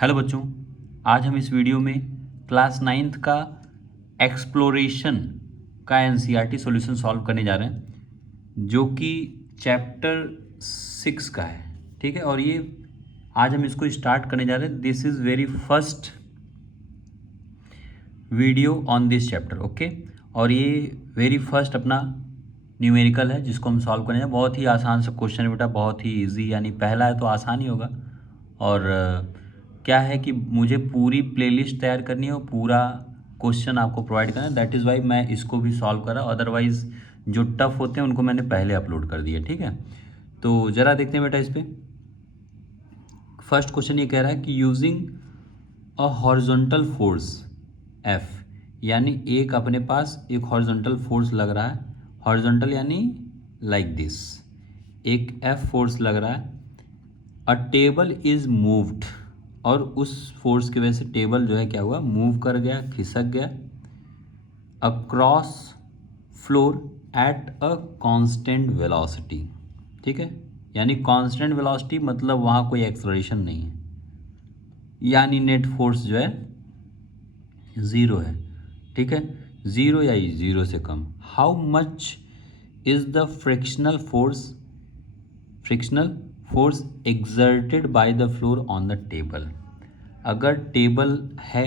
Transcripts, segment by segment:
Hello बच्चों, आज हम इस वीडियो में क्लास 9th का एक्सप्लोरेशन का एनसीईआरटी सॉल्यूशन सॉल्व करने जा रहे हैं जो कि चैप्टर 6 का है। ठीक है, और ये आज हम इसको स्टार्ट करने जा रहे हैं। This is very first video on this chapter. Okay, और ये वेरी फर्स्ट अपना न्यूमेरिकल है जिसको हम सॉल्व करने जा रहे हैं। बहुत ही आसान सा क्वेश्चन है बेटा, बहुत ही इजी, यानी पहला है तो आसान ही होगा। और क्या है कि मुझे पूरी प्लेलिस्ट तैयार करनी है और पूरा क्वेश्चन आपको प्रोवाइड करना है। दैट इज़ वाई मैं इसको भी सॉल्व कर रहा हूँ। अदरवाइज़ जो टफ होते हैं उनको मैंने पहले अपलोड कर दिया। ठीक है, तो ज़रा देखते हैं बेटा इस पर। फर्स्ट क्वेश्चन ये कह रहा है कि using a horizontal force F, यानी एक अपने पास एक हॉरिजॉन्टल फोर्स लग रहा है। हॉरिजॉन्टल यानी लाइक दिस, एक एफ फोर्स लग रहा है। अ टेबल इज मूव्ड, और उस फोर्स की वजह से टेबल जो है क्या हुआ, मूव कर गया, खिसक गया। Across floor at a constant velocity. ठीक है, यानी कांस्टेंट वेलोसिटी मतलब वहाँ कोई एक्सलरेशन नहीं है, यानी नेट फोर्स जो है ज़ीरो है। ठीक है, ज़ीरो या ज़ीरो से कम। How much is the frictional force exerted by the floor on the table. अगर टेबल है,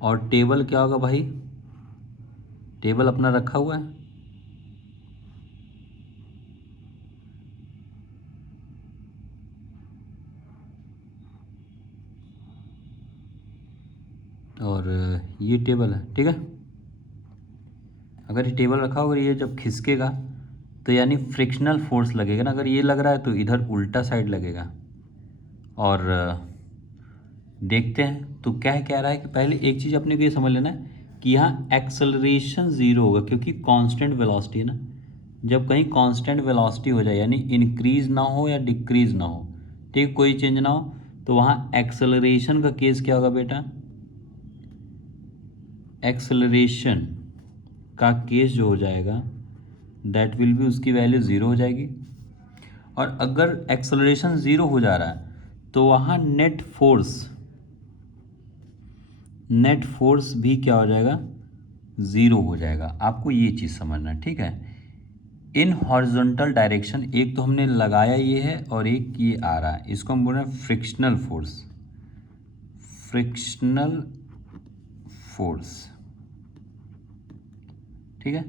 और टेबल क्या होगा भाई, टेबल अपना रखा हुआ है, और ये टेबल है। ठीक है, अगर ये टेबल रखा होगा, ये जब खिसकेगा तो यानी फ्रिक्शनल फोर्स लगेगा ना। अगर ये लग रहा है तो इधर उल्टा साइड लगेगा। और देखते हैं तो क्या कह रहा है कि पहले एक चीज़ अपने को ये समझ लेना है कि यहाँ एक्सेलरेशन ज़ीरो होगा, क्योंकि कांस्टेंट वेलोसिटी है ना। जब कहीं कांस्टेंट वेलोसिटी हो जाए, यानी इंक्रीज ना हो या डिक्रीज ना हो, ठीक, कोई चेंज ना हो, तो वहाँ एक्सेलरेशन का केस क्या होगा बेटा, एक्सेलरेशन का केस जो हो जाएगा दैट विल बी, उसकी वैल्यू ज़ीरो हो जाएगी। और अगर एक्सेलरेशन ज़ीरो हो जा रहा है तो वहाँ नेट फोर्स भी क्या हो जाएगा, ज़ीरो हो जाएगा। आपको ये चीज़ समझना है। ठीक है, इन हॉरिजॉन्टल डायरेक्शन, एक तो हमने लगाया ये है और एक ये आ रहा है, इसको हम बोल रहे हैं फ्रिक्शनल फोर्स। ठीक है,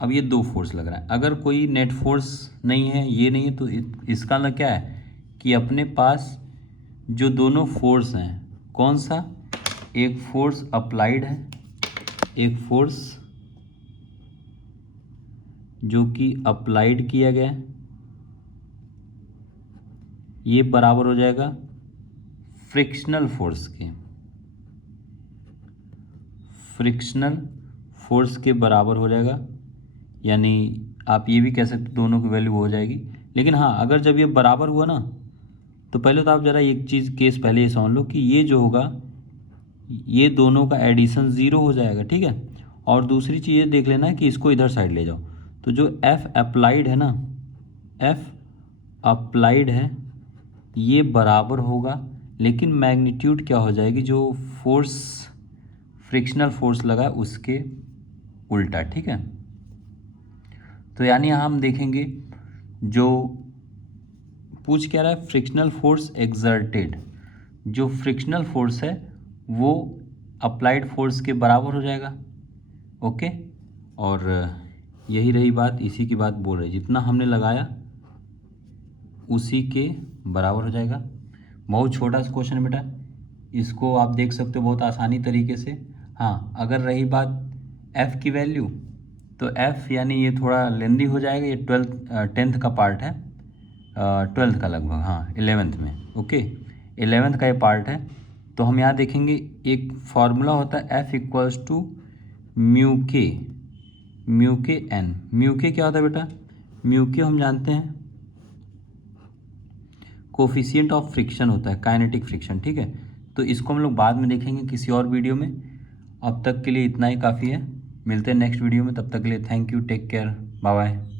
अब ये दो फोर्स लग रहा है। अगर कोई नेट फोर्स नहीं है, ये नहीं है, तो इसका मतलब क्या है कि अपने पास जो दोनों फोर्स हैं, कौन सा, एक फोर्स अप्लाइड है, एक फोर्स जो कि अप्लाइड किया गया है, ये बराबर हो जाएगा फ्रिक्शनल फोर्स के बराबर हो जाएगा। यानी आप ये भी कह सकते दोनों की वैल्यू हो जाएगी। लेकिन हाँ, अगर जब ये बराबर हुआ ना, तो पहले तो आप ज़रा एक चीज़ केस पहले ये समझ लो कि ये जो होगा, ये दोनों का एडिशन ज़ीरो हो जाएगा। ठीक है, और दूसरी चीज़ ये देख लेना कि इसको इधर साइड ले जाओ, तो जो एफ अप्लाइड है ना, एफ अप्लाइड है, ये बराबर होगा, लेकिन मैग्नीट्यूड क्या हो जाएगी, जो फोर्स फ्रिक्शनल फोर्स लगा उसके उल्टा। ठीक है, तो यानी यहाँ हम देखेंगे जो पूछ क्या रहा है, फ्रिक्शनल फोर्स एक्सर्टेड, जो फ्रिक्शनल फोर्स है वो अप्लाइड फोर्स के बराबर हो जाएगा। ओके, और यही रही बात, इसी की बात बोल रहे, जितना हमने लगाया उसी के बराबर हो जाएगा। बहुत छोटा सा क्वेश्चन है बेटा, इसको आप देख सकते हो बहुत आसानी तरीके से। हाँ, अगर रही बात एफ़ की वैल्यू, तो एफ़ यानी ये थोड़ा लेंदी हो जाएगा, ये 10th का पार्ट है, 12th का लगभग, हाँ 11th में। ओके, 11th का ये पार्ट है। तो हम यहाँ देखेंगे एक फार्मूला होता है एफ इक्वल्स टू म्यू के एन। म्यू के क्या होता है बेटा, म्यू के हम जानते हैं कोफिशिएंट ऑफ फ्रिक्शन होता है, काइनेटिक फ्रिक्शन। ठीक है, तो इसको हम लोग बाद में देखेंगे किसी और वीडियो में। अब तक के लिए इतना ही काफ़ी है, मिलते हैं नेक्स्ट वीडियो में। तब तक के लिए thank you, take care, bye bye.